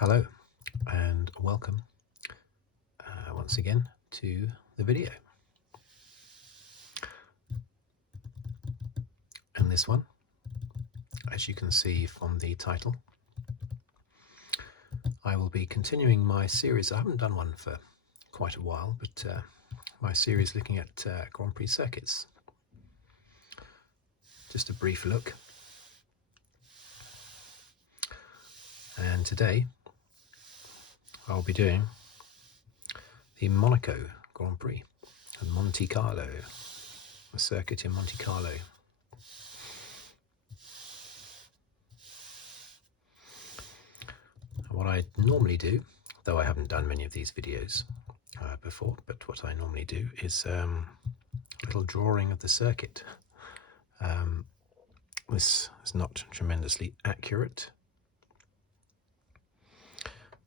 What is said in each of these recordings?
Hello and welcome once again to the video. In this one, as you can see from the title, I will be continuing my series. I haven't done one for quite a while, but my series looking at Grand Prix circuits. Just a brief look. And today I'll be doing the Monaco Grand Prix and Monte Carlo, a circuit in Monte Carlo. What I normally do, though I haven't done many of these videos before, but what I normally do is a little drawing of the circuit. This is not tremendously accurate,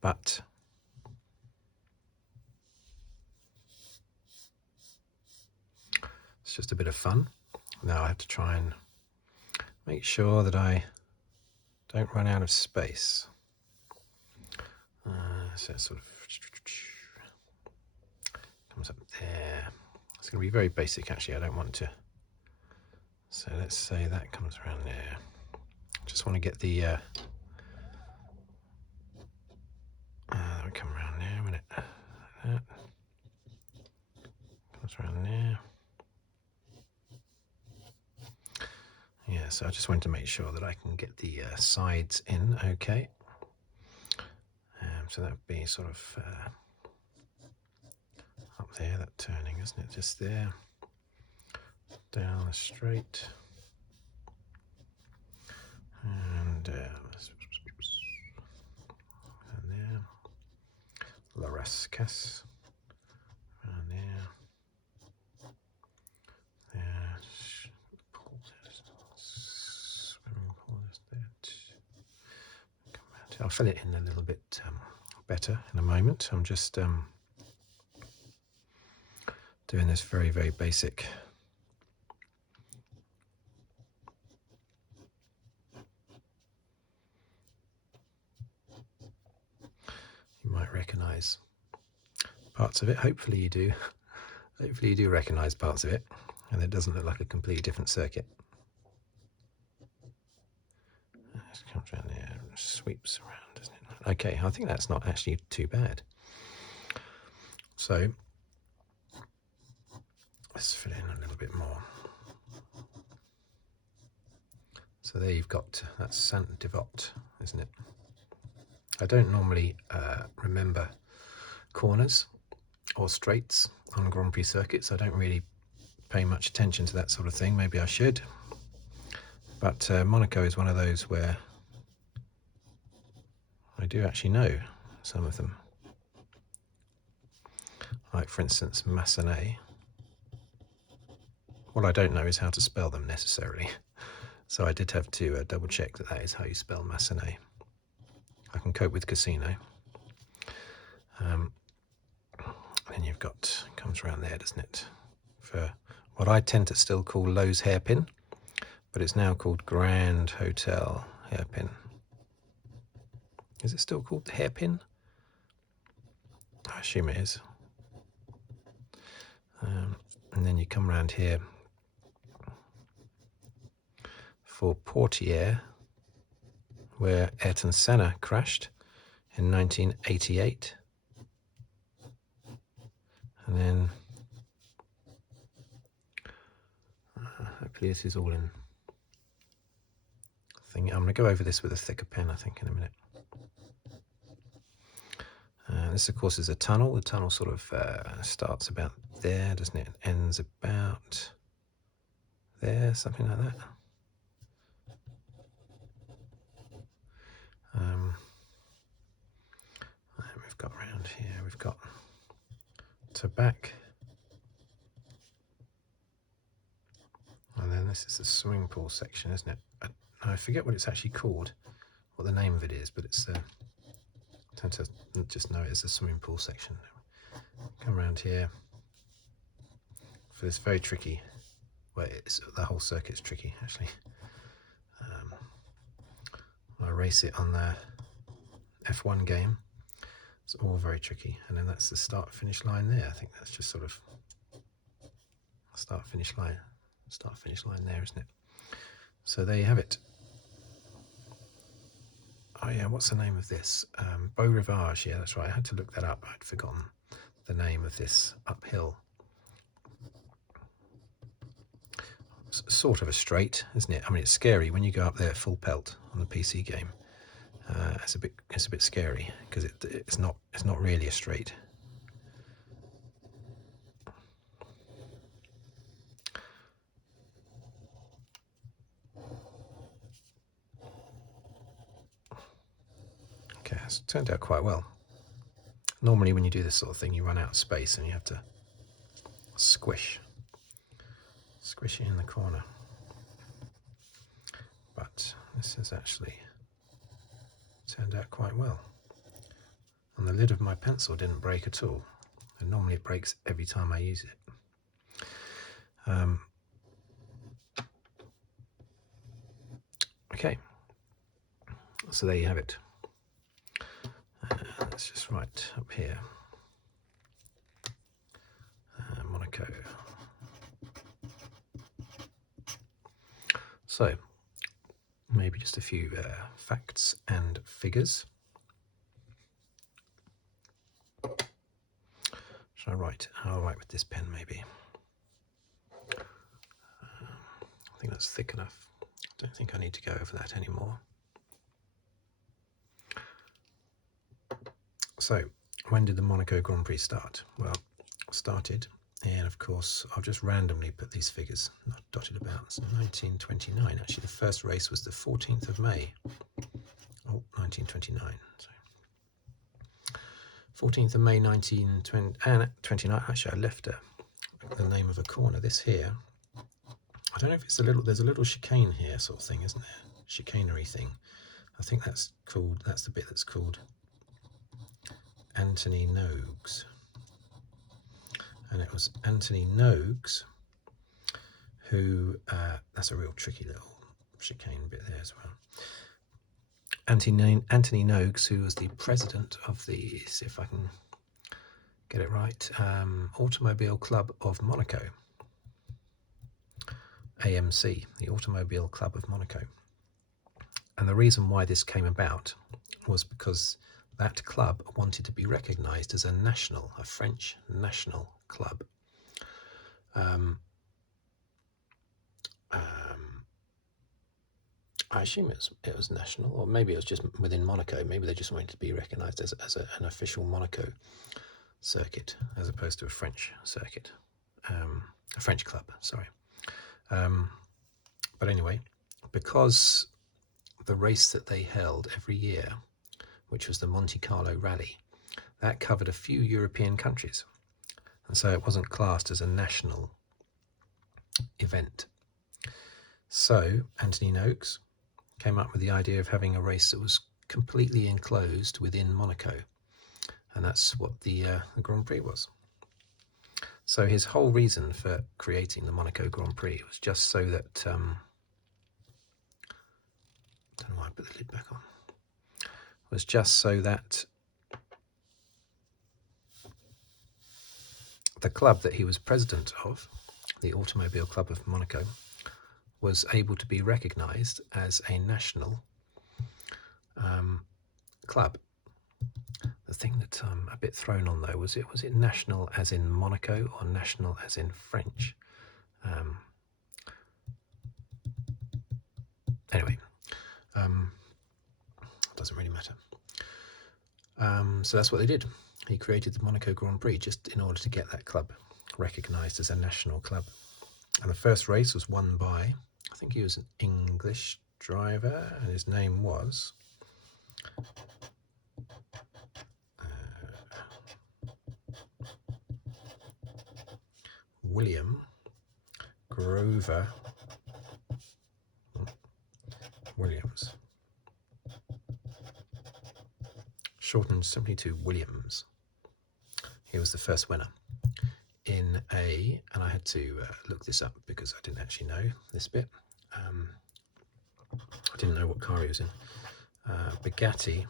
but it's just a bit of fun. Now I have to try and make sure that I don't run out of space. So it sort of comes up there. It's going to be very basic actually. I don't want to. So let's say that comes around there. Just want to get the that would come around there, wouldn't it? That comes around there. Yeah, so I just want to make sure that I can get the sides in okay. So that would be sort of up there, that turning, isn't it? Just there, down the straight, and there, La Rascas, around there, there, swimming pool is that. I'll fill it in a little bit better in a moment. I'm just doing this very, very basic. You might recognize parts of it. Hopefully you do. Hopefully you do recognize parts of it, and it doesn't look like a completely different circuit. It comes around there, sweeps around, doesn't it? Okay, I think that's not actually too bad. So let's fill in a little bit more. So there you've got, that's Saint Devote, isn't it? I don't normally remember corners or straights on Grand Prix circuits. I don't really pay much attention to that sort of thing. Maybe I should. But Monaco is one of those where I do actually know some of them. Like, for instance, Massenet. What I don't know is how to spell them necessarily. So I did have to double check that is how you spell Massenet. I can cope with Casino. Then you've got, comes around there, doesn't it? For what I tend to still call Lowe's hairpin, but it's now called Grand Hotel hairpin. Is it still called the hairpin? I assume it is. And then you come around here for Portier, where Ayrton Senna crashed in 1988. And then hopefully this is all in thing. I'm going to go over this with a thicker pen, I think, in a minute. This, of course, is a tunnel. The tunnel sort of starts about there, doesn't it? Ends about there, something like that. We've got around here, we've got to back. And then this is the swimming pool section, isn't it? I forget what it's actually called, what the name of it is, but it's I tend to just know it as the swimming pool section. Come around here for this very tricky, well, the whole circuit's tricky actually. I race it on the F1 game. It's all very tricky. And then that's the start-finish line there. I think that's just sort of start-finish line there, isn't it? So there you have it. Oh yeah, what's the name of this? Beau Rivage, yeah, that's right. I had to look that up. I'd forgotten the name of this uphill. Sort of a straight, isn't it? I mean, it's scary when you go up there full pelt on the PC game. It's a bit scary because it's not really a straight. Okay, it's turned out quite well. Normally when you do this sort of thing, you run out of space and you have to squish it in the corner. But this has actually turned out quite well. And the lid of my pencil didn't break at all. And normally it breaks every time I use it. Okay, so there you have it. Let's just write up here. Monaco. So, maybe just a few facts and figures. Should I write? I'll write with this pen maybe. I think that's thick enough. I don't think I need to go over that anymore. So, when did the Monaco Grand Prix start? Well, it started, and of course, I'll just randomly put these figures dotted about. So 1929, actually the first race was the 14th of May. Oh, 1929, sorry. 14th of May 1929, actually I left the name of a corner, this here. I don't know if it's there's a little chicane here sort of thing, isn't there? Chicanery thing. I think that's the bit that's called Anthony Nogues. And it was Anthony Nogues who, that's a real tricky little chicane bit there as well. Anthony Nogues, who was the president of the, see if I can get it right, Automobile Club of Monaco. AMC, the Automobile Club of Monaco. And the reason why this came about was because that club wanted to be recognised as a French national club. I assume it was national, or maybe it was just within Monaco. Maybe they just wanted to be recognised as an official Monaco circuit, as opposed to a French circuit, a French club, sorry. But anyway, because the race that they held every year, which was the Monte Carlo Rally, that covered a few European countries. And so it wasn't classed as a national event. So Anthony Nogues came up with the idea of having a race that was completely enclosed within Monaco. And that's what the Grand Prix was. So his whole reason for creating the Monaco Grand Prix was just so that, I don't know why I put the lid back on, was just so that the club that he was president of, the Automobile Club of Monaco, was able to be recognised as a national club. The thing that I'm a bit thrown on though was it national as in Monaco or national as in French? Anyway, doesn't really matter. So that's what they did. He created the Monaco Grand Prix just in order to get that club recognised as a national club. And the first race was won by, I think he was an English driver, and his name was William Grover Williams, shortened simply to Williams. He was the first winner in and I had to look this up because I didn't actually know this bit. I didn't know what car he was in. Bugatti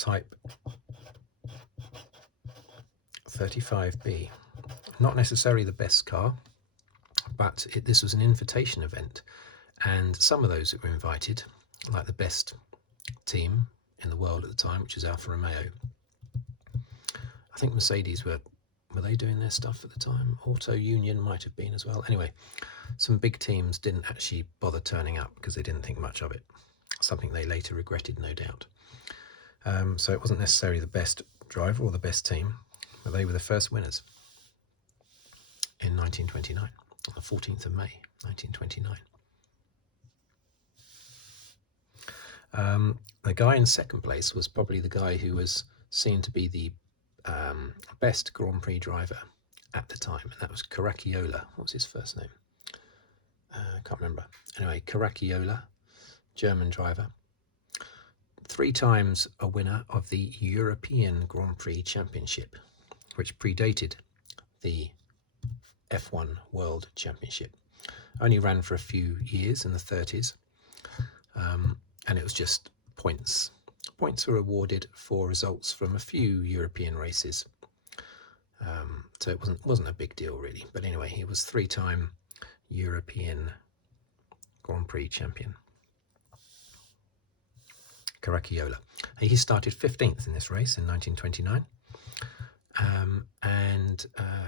Type 35B. Not necessarily the best car, but this was an invitation event, and some of those that were invited, like the best team in the world at the time, which is Alfa Romeo. I think Mercedes were they doing their stuff at the time? Auto Union might have been as well. Anyway, some big teams didn't actually bother turning up because they didn't think much of it. Something they later regretted, no doubt. So it wasn't necessarily the best driver or the best team, but they were the first winners in 1929, on the 14th of May, 1929. The guy in second place was probably the guy who was seen to be the best Grand Prix driver at the time, and that was Caracciola. What was his first name? I can't remember. Anyway, Caracciola, German driver. 3 times a winner of the European Grand Prix Championship, which predated the F1 World Championship. Only ran for a few years in the 30s, and it was just points. Points were awarded for results from a few European races, so it wasn't a big deal really. But anyway, he was 3-time European Grand Prix champion, Caracciola. He started 15th in this race in 1929, and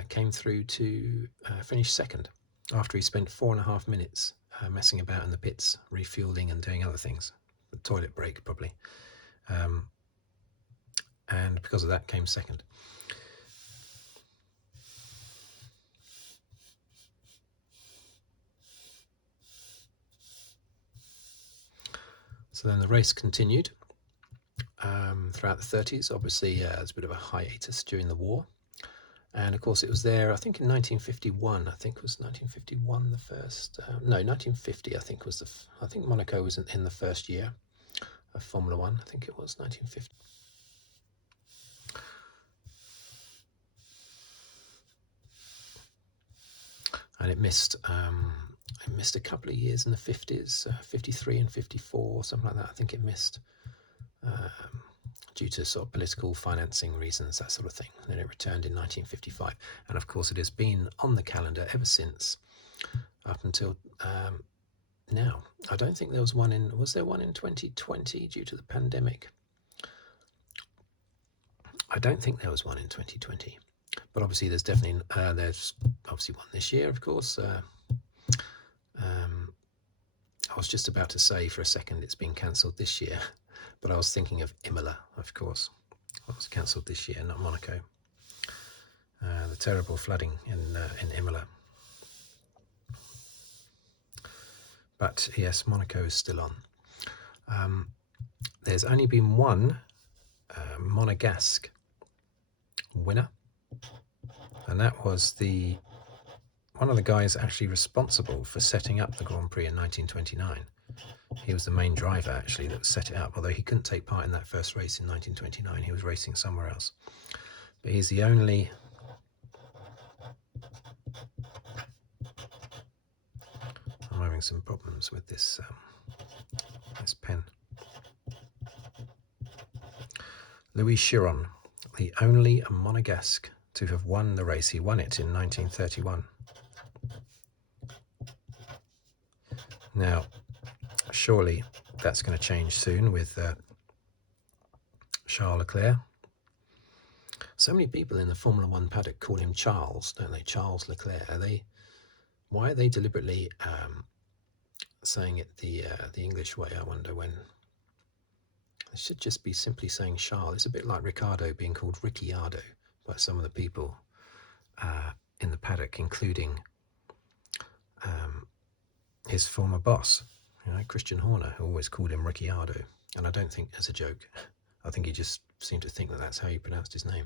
came through to finish second after he spent 4.5 minutes messing about in the pits, refueling and doing other things. The toilet break probably. And because of that came second. So then the race continued throughout the 30s. Obviously, there's a bit of a hiatus during the war. And of course, it was there, I think in 1951, I think it was 1951 the first, no, 1950, I think was I think Monaco was in the first year of Formula One. I think it was 1950. And it missed a couple of years in the 50s, 53 and 54, something like that. I think it missed due to sort of political financing reasons, that sort of thing. And then it returned in 1955. And of course, it has been on the calendar ever since, up until now. I don't think there was one was there one in 2020 due to the pandemic? I don't think there was one in 2020. But obviously, there's definitely there's obviously one this year, of course. I was just about to say for a second it's been cancelled this year, but I was thinking of Imola, of course. It was cancelled this year, not Monaco. The terrible flooding in Imola. But yes, Monaco is still on. There's only been one Monegasque winner, and that was one of the guys actually responsible for setting up the Grand Prix in 1929. He was the main driver actually that set it up, although he couldn't take part in that first race in 1929. He was racing somewhere else. But he's the only I'm having some problems with this this pen. Louis Chiron, the only Monegasque to have won the race. He won it in 1931. Now, surely that's going to change soon with Charles Leclerc. So many people in the Formula One paddock call him Charles, don't they? Charles Leclerc. Why are they deliberately saying it the English way? I wonder when. They should just be simply saying Charles. It's a bit like Ricciardo being called Ricciardo by some of the people in the paddock, including his former boss, Christian Horner, who always called him Ricciardo. And I don't think as a joke. I think he just seemed to think that that's how he pronounced his name.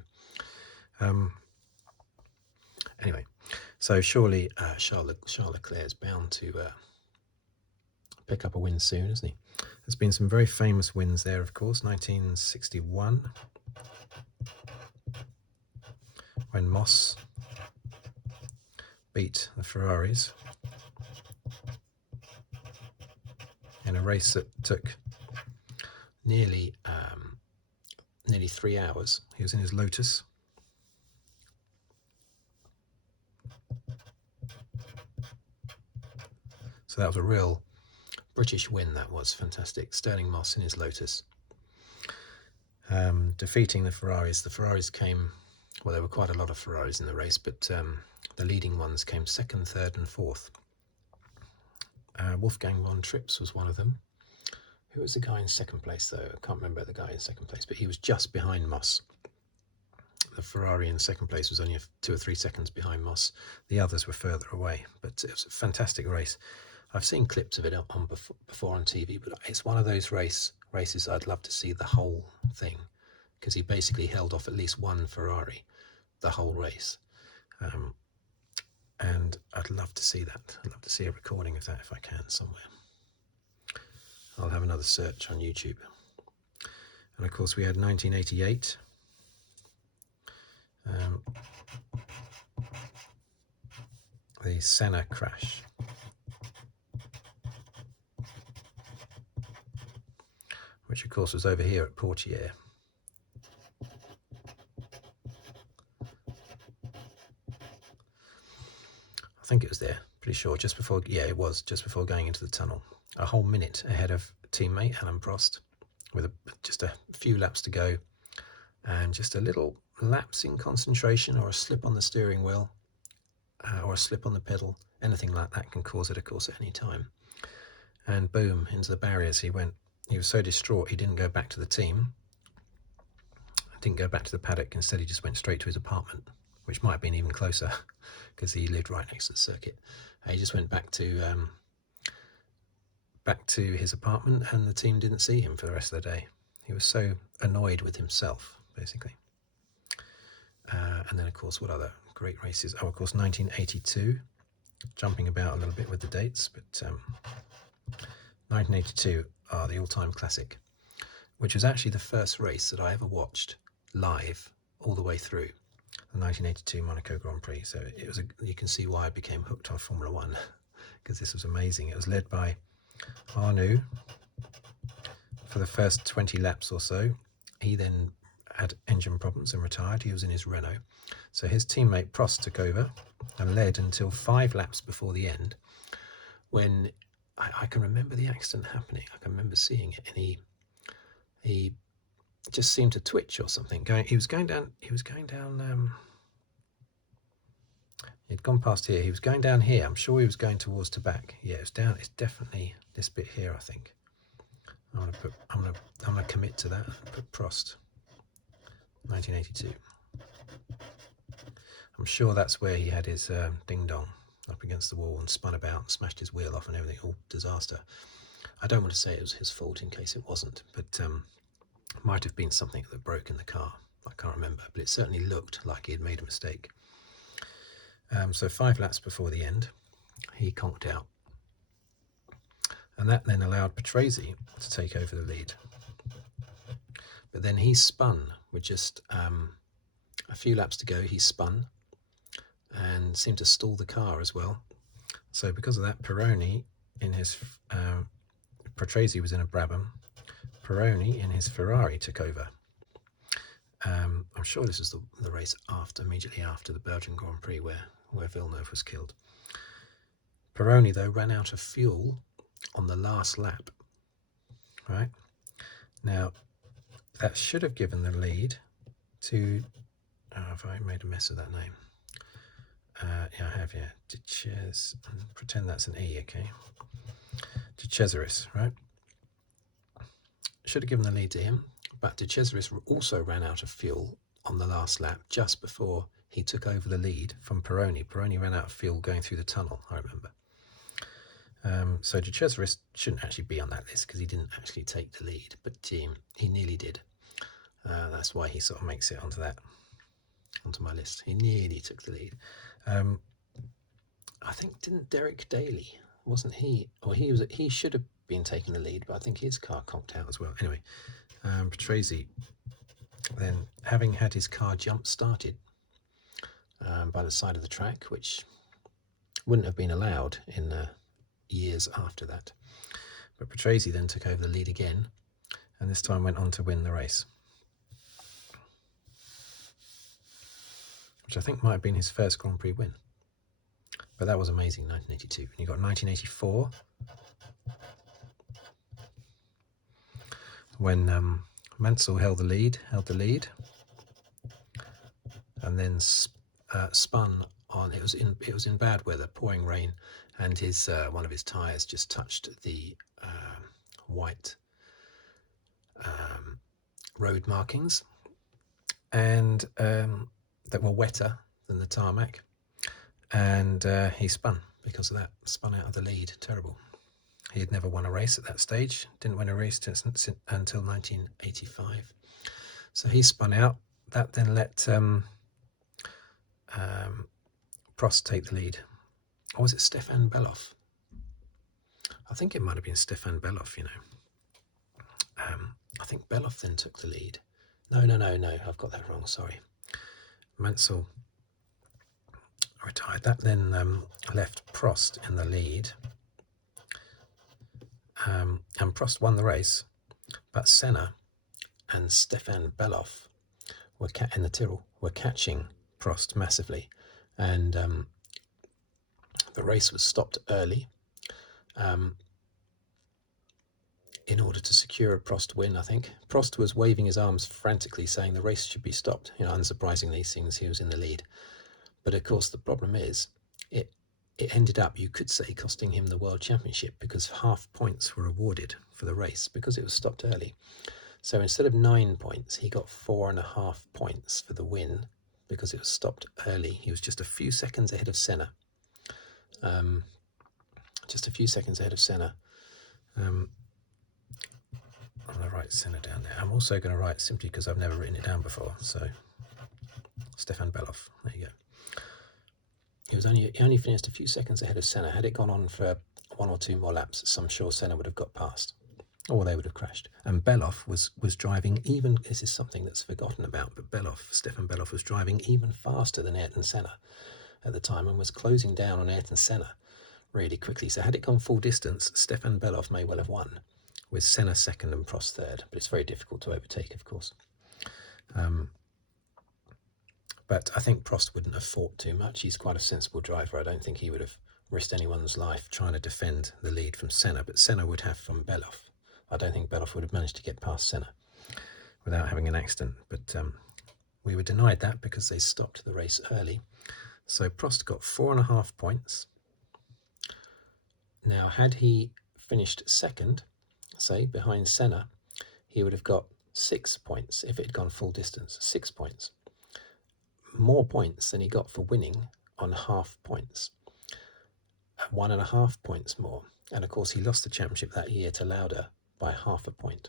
Anyway, so surely Charles Leclerc is bound to pick up a win soon, isn't he? There's been some very famous wins there, of course. 1961, when Moss beat the Ferraris in a race that took nearly nearly 3 hours. He was in his Lotus. So that was a real British win. That was fantastic. Stirling Moss in his Lotus. Defeating the Ferraris. The Ferraris came, well, there were quite a lot of Ferraris in the race, but the leading ones came second, third and fourth. Wolfgang von Trips was one of them. Who was the guy in second place, though? I can't remember the guy in second place, but he was just behind Moss. The Ferrari in second place was only 2 or 3 seconds behind Moss. The others were further away, but it was a fantastic race. I've seen clips of it on before on TV, but it's one of those races I'd love to see the whole thing, because he basically held off at least one Ferrari the whole race. And I'd love to see that. I'd love to see a recording of that if I can somewhere. I'll have another search on YouTube. And of course we had 1988. The Senna crash. Which of course was over here at Portier. I think it was there, pretty sure, just before, yeah, it was just before going into the tunnel. A whole minute ahead of teammate Alain Prost, with just a few laps to go, and just a little lapse in concentration or a slip on the steering wheel or a slip on the pedal, anything like that can cause it, of course, at any time. And boom, into the barriers he went. He was so distraught he didn't go back to the team, didn't go back to the paddock. Instead he just went straight to his apartment, which might have been even closer because he lived right next to the circuit. He just went back to his apartment, and the team didn't see him for the rest of the day. He was so annoyed with himself, basically. And then, of course, what other great races? Oh, of course, 1982. Jumping about a little bit with the dates, but 1982 are the all-time classic, which was actually the first race that I ever watched live all the way through. The 1982 Monaco Grand Prix. So it was you can see why I became hooked on Formula One, because this was amazing. It was led by Arnoux for the first 20 laps or so. He then had engine problems and retired. He was in his Renault. So his teammate Prost took over and led until 5 laps before the end, when I can remember the accident happening. I can remember seeing it, and he just seemed to twitch or something. He was going down. He'd gone past here. He was going down here. I'm sure he was going towards Tabac. Yeah, it's down. It's definitely this bit here, I think. I'm gonna commit to that. Put Prost. 1982. I'm sure that's where he had his ding dong up against the wall and spun about and smashed his wheel off and everything. All disaster. I don't want to say it was his fault in case it wasn't, but might have been something that broke in the car. I can't remember, but it certainly looked like he had made a mistake. So 5 laps before the end, he conked out. And that then allowed Patrese to take over the lead. But then he spun with just a few laps to go. He spun and seemed to stall the car as well. So because of that, Pironi in his Patrese was in a Brabham. Pironi in his Ferrari took over. I'm sure this was the race immediately after the Belgian Grand Prix where Villeneuve was killed. Pironi, though, ran out of fuel on the last lap. Right? Now, that should have given the lead to... Oh, have I made a mess of that name? Yeah, I have, yeah. Pretend that's an E, okay? De Cesaris, right? Should have given the lead to him, but De Cesaris also ran out of fuel on the last lap just before he took over the lead from Pironi. Pironi ran out of fuel going through the tunnel, I remember. So De Cesaris shouldn't actually be on that list because he didn't actually take the lead, but he nearly did. That's why he sort of makes it onto my list. He nearly took the lead. I think, didn't Derek Daly, wasn't he? Or he should have been taking the lead, but I think his car conked out as well. Anyway, Patrese, then having had his car jump started by the side of the track, which wouldn't have been allowed in years after that. But Patrese then took over the lead again, and this time went on to win the race. which I think might have been his first Grand Prix win. But that was amazing, 1982. And you got 1984, when Mansell held the lead, and then spun on. It was in bad weather, pouring rain, and his one of his tires just touched the white road markings, and that were wetter than the tarmac, and he spun because of that. Spun out of the lead. Terrible. He had never won a race at that stage. Didn't win a race until 1985. So he spun out. That then let Prost take the lead. Or was it Stefan Beloff? I think it might have been Stefan Beloff, you know. I think Beloff then took the lead. No, I've got that wrong, sorry. Mansell retired. That then left Prost in the lead. And Prost won the race, but Senna and Stefan Beloff in the Tyrrell were catching Prost massively, and the race was stopped early in order to secure a Prost win, I think. Prost was waving his arms frantically, saying the race should be stopped. You know, unsurprisingly, since he was in the lead. But of course, the problem is, it ended up, you could say, costing him the World Championship, because half points were awarded for the race because it was stopped early. So instead of 9 points, he got 4.5 points for the win because it was stopped early. He was just a few seconds ahead of Senna. I'm going to write Senna down there. I'm also going to write, simply because I've never written it down before, so Stefan Beloff, there you go. He only finished a few seconds ahead of Senna. Had it gone on for 1 or 2 more laps, I'm sure Senna would have got past, or they would have crashed. And Beloff was driving even, this is something that's forgotten about, but Stefan Beloff was driving even faster than Ayrton Senna at the time, and was closing down on Ayrton Senna really quickly. So had it gone full distance, Stefan Beloff may well have won, with Senna second and Prost third. But it's very difficult to overtake, of course. But I think Prost wouldn't have fought too much. He's quite a sensible driver. I don't think he would have risked anyone's life trying to defend the lead from Senna, but Senna would have from Beloff. I don't think Beloff would have managed to get past Senna without having an accident. But we were denied that because they stopped the race early. So Prost got 4.5 points. Now, had he finished second, say, behind Senna, he would have got 6 points if it had gone full distance. 6 points. More points than he got for winning on half points. 1.5 points more. And of course, he lost the championship that year to Lauda by 0.5 point.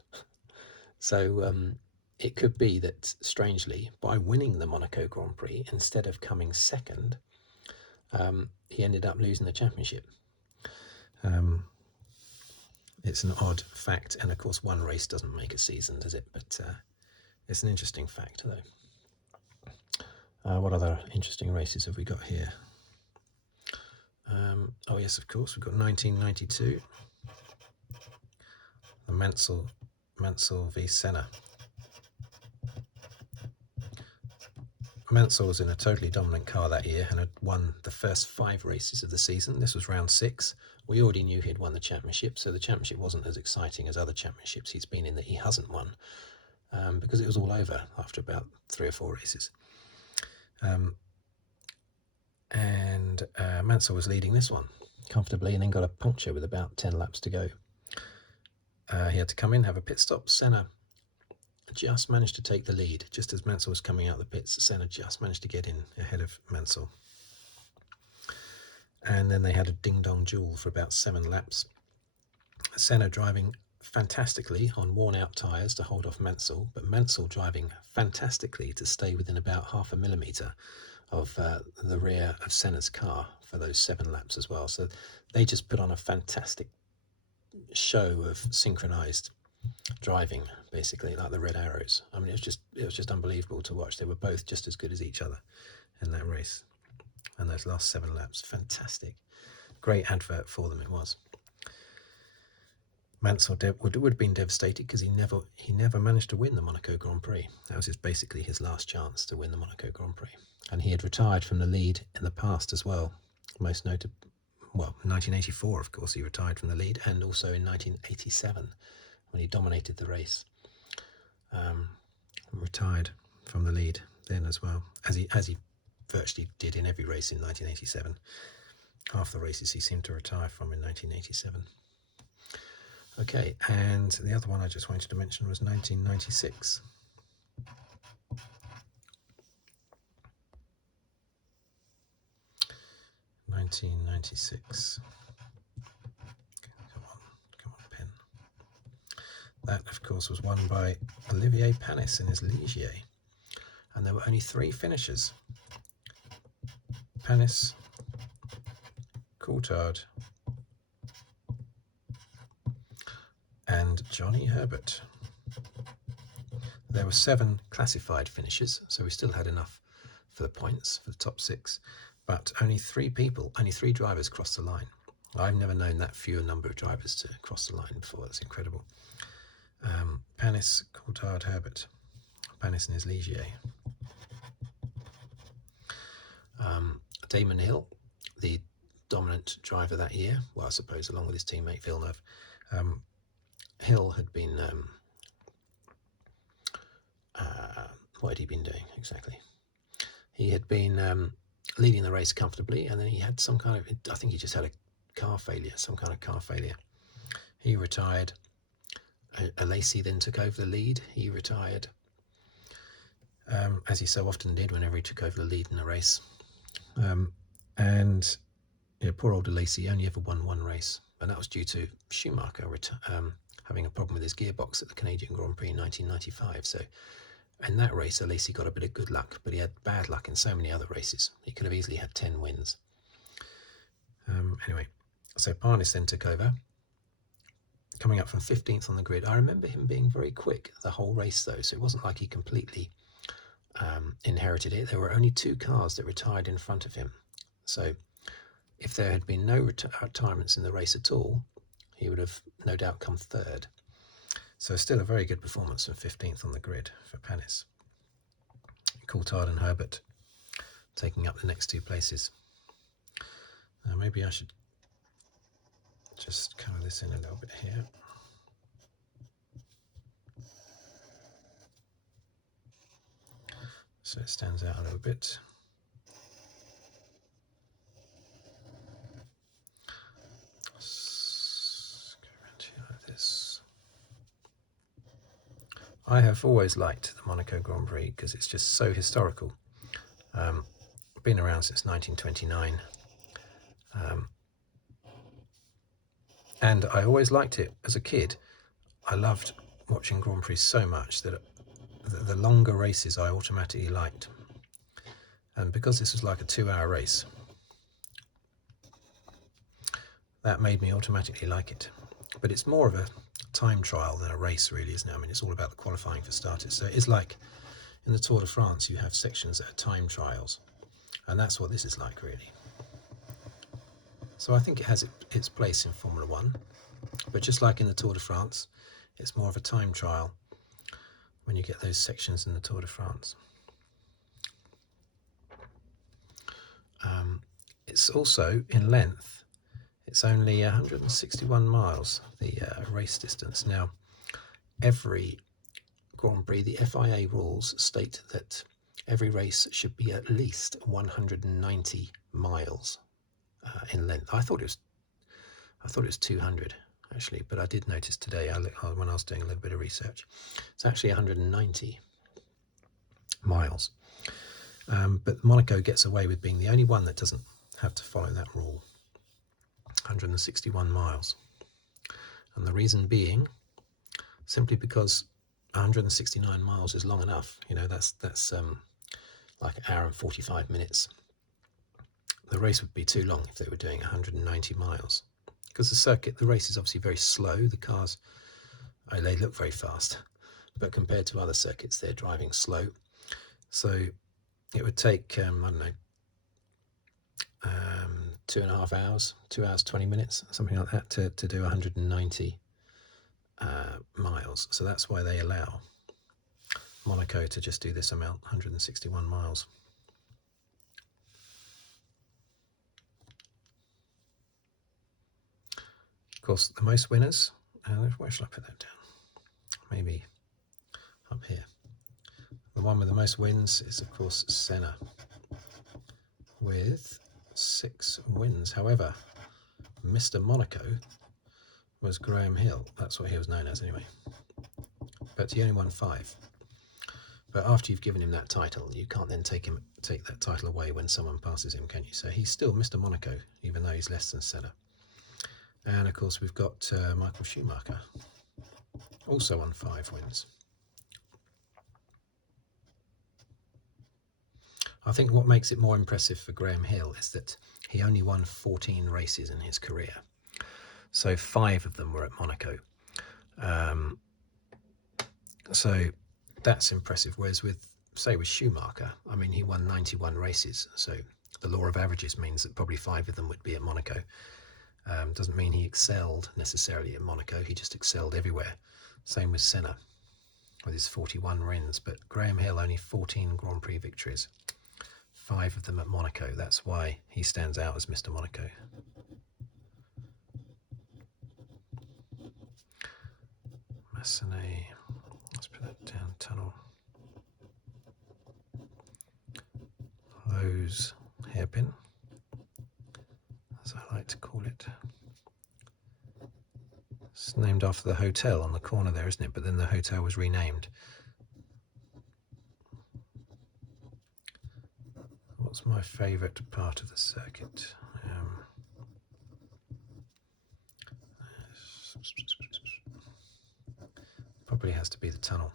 So it could be that, strangely, by winning the Monaco Grand Prix, instead of coming second, he ended up losing the championship. It's an odd fact, and of course one race doesn't make a season, does it? But it's an interesting fact, though. What other interesting races have we got here? Oh yes, of course, we've got 1992, the Mansell v Senna. Mansell was in a totally dominant car that year and had won the first 5 races of the season. This was round 6. We already knew he'd won the championship, so the championship wasn't as exciting as other championships he's been in that he hasn't won, because it was all over after about 3 or 4 races. Mansell was leading this one comfortably, and then got a puncture with about 10 laps to go. He had to come in, have a pit stop. Senna just managed to take the lead. Just as Mansell was coming out of the pits, Senna just managed to get in ahead of Mansell. And then they had a ding-dong duel for about 7 laps. Senna driving fantastically on worn-out tyres to hold off Mansell, but Mansell driving fantastically to stay within about 0.5 millimetre of the rear of Senna's car for those 7 laps as well. So they just put on a fantastic show of synchronized driving, basically, like the red arrows. I mean, it was just unbelievable to watch. They were both just as good as each other in that race, and those last 7 laps, fantastic. Great advert for them it was. Mansell would have been devastated because he never managed to win the Monaco Grand Prix. That was basically his last chance to win the Monaco Grand Prix. And he had retired from the lead in the past as well. Most noted, well, 1984, of course, he retired from the lead, and also in 1987 when he dominated the race. Retired from the lead then as well, as he virtually did in every race in 1987. Half the races he seemed to retire from in 1987. Okay, and the other one I just wanted to mention was 1996. Come on, pen. That, of course, was won by Olivier Panis in his Ligier. And there were only 3 finishers. Panis, Coulthard, and Johnny Herbert. There were 7 classified finishers, so we still had enough for the points, for the top 6, but only 3 drivers crossed the line. I've never known that few a number of drivers to cross the line before. That's incredible. Panis, Coulthard, Herbert. Panis in his Ligier. Damon Hill, the dominant driver that year, well, I suppose along with his teammate Villeneuve. Hill had been, what had he been doing exactly? He had been leading the race comfortably, and then he had some kind of, I think he just had some kind of car failure. He retired. Alesi then took over the lead. He retired, as he so often did whenever he took over the lead in a race. And yeah, poor old Alesi only ever won 1 race, and that was due to Schumacher having a problem with his gearbox at the Canadian Grand Prix in 1995. So in that race, Alesi got a bit of good luck, but he had bad luck in so many other races. He could have easily had 10 wins. Anyway, so Panis then took over, coming up from 15th on the grid. I remember him being very quick the whole race, though, so it wasn't like he completely inherited it. There were only 2 cars that retired in front of him. So if there had been no retirements in the race at all, he would have no doubt come 3rd. So still a very good performance from 15th on the grid for Panis. Coulthard and Herbert taking up the next 2 places. Now maybe I should just colour this in a little bit here. So it stands out a little bit. Let's go around here like this. I have always liked the Monaco Grand Prix because it's just so historical. Been around since 1929. And I always liked it as a kid. I loved watching Grand Prix so much that the longer races I automatically liked. And because this was like a 2-hour race, that made me automatically like it. But it's more of a time trial than a race, really, isn't it? I mean, it's all about the qualifying for starters. So it's like in the Tour de France, you have sections that are time trials, and that's what this is like, really. So I think it has its place in Formula One, but just like in the Tour de France, it's more of a time trial when you get those sections in the Tour de France. It's also in length. It's only 161 miles, the race distance. Now, every Grand Prix, the FIA rules state that every race should be at least 190 miles in length. I thought it was 200 actually, but I did notice today when I was doing a little bit of research, it's actually 190 miles. But Monaco gets away with being the only one that doesn't have to follow that rule. 161 miles. And the reason being simply because 169 miles is long enough. You know, that's like an hour and 45 minutes. The race would be too long if they were doing 190 miles. Because the race is obviously very slow. The cars, they look very fast, but compared to other circuits, they're driving slow. So it would take, I don't know, 2.5 hours, 2 hours, 20 minutes, something like that, to do 190 miles. So that's why they allow Monaco to just do this amount, 161 miles. Of course, the most winners, where shall I put that down? Maybe up here. The one with the most wins is, of course, Senna, with 6 wins. However, Mr. Monaco was Graham Hill. That's what he was known as anyway. But he only won 5. But after you've given him that title, you can't then take that title away when someone passes him, can you? So he's still Mr. Monaco, even though he's less than Senna. And of course, we've got Michael Schumacher, also on 5 wins. I think what makes it more impressive for Graham Hill is that he only won 14 races in his career. So 5 of them were at Monaco. So that's impressive. Whereas with Schumacher, I mean, he won 91 races. So the law of averages means that probably 5 of them would be at Monaco. Doesn't mean he excelled necessarily at Monaco. He just excelled everywhere. Same with Senna with his 41 wins. But Graham Hill, only 14 Grand Prix victories. 5 of them at Monaco. That's why he stands out as Mr. Monaco. Massenet. Let's put that down. Tunnel. Lowe's hairpin, as I like to call it. It's named after the hotel on the corner there, isn't it? But then the hotel was renamed. What's my favourite part of the circuit? Probably has to be the tunnel.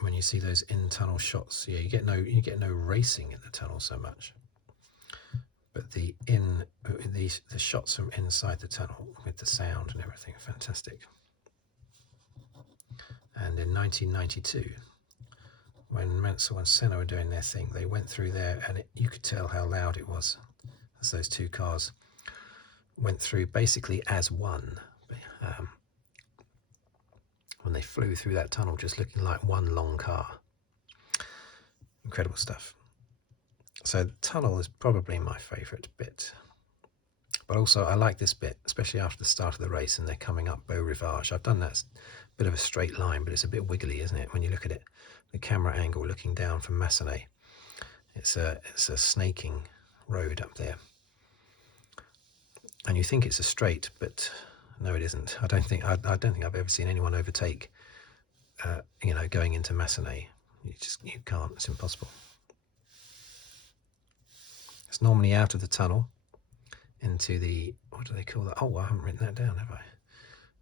When you see those in-tunnel shots, yeah, you get no racing in the tunnel so much. But the shots from inside the tunnel with the sound and everything, fantastic. And in 1992, when Mansell and Senna were doing their thing, they went through there, and you could tell how loud it was as those 2 cars went through basically as one. When they flew through that tunnel, just looking like one long car. Incredible stuff. So the tunnel is probably my favourite bit. But also I like this bit, especially after the start of the race and they're coming up Beau Rivage. I've done that bit of a straight line, but it's a bit wiggly, isn't it? When you look at it, the camera angle looking down from Massenet. It's a snaking road up there. And you think it's a straight, but no, it isn't. I don't think I've ever seen anyone overtake, going into Massenet. You can't. It's impossible. It's normally out of the tunnel into the, what do they call that? Oh, I haven't written that down, have I?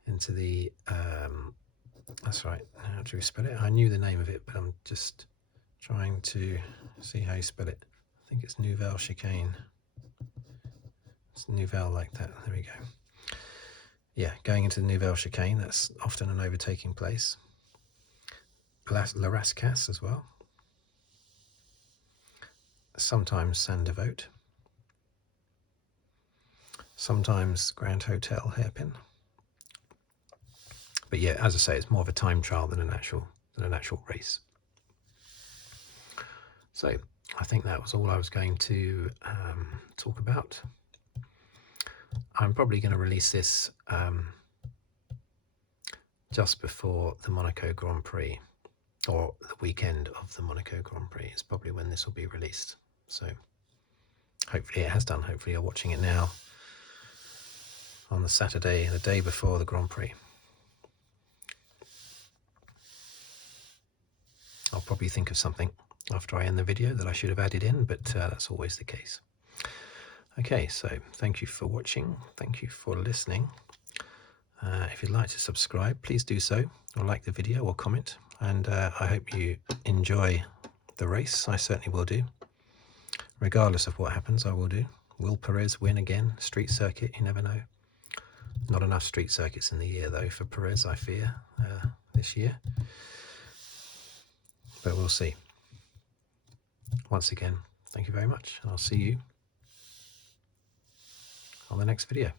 Into the, that's right. How do you spell it? I knew the name of it, but I'm just trying to see how you spell it. I think it's Nouvelle Chicane. It's Nouvelle like that. There we go. Yeah, going into the Nouvelle Chicane, that's often an overtaking place. La Rascasse as well. Sometimes Saint-Devote. Sometimes Grand Hotel hairpin. But yeah, as I say, it's more of a time trial than an actual race. So I think that was all I was going to talk about. I'm probably going to release this just before the Monaco Grand Prix, or the weekend of the Monaco Grand Prix is probably when this will be released. So hopefully it has done. Hopefully you're watching it now on the Saturday, the day before the Grand Prix. I'll probably think of something after I end the video that I should have added in, but that's always the case. Okay, so thank you for watching. Thank you for listening. If you'd like to subscribe, please do so, or like the video, or comment. And I hope you enjoy the race. I certainly will do. Regardless of what happens, I will do. Will Perez win again? Street circuit, you never know. Not enough street circuits in the year, though, for Perez, I fear, this year. But we'll see. Once again, thank you very much. I'll see you on the next video.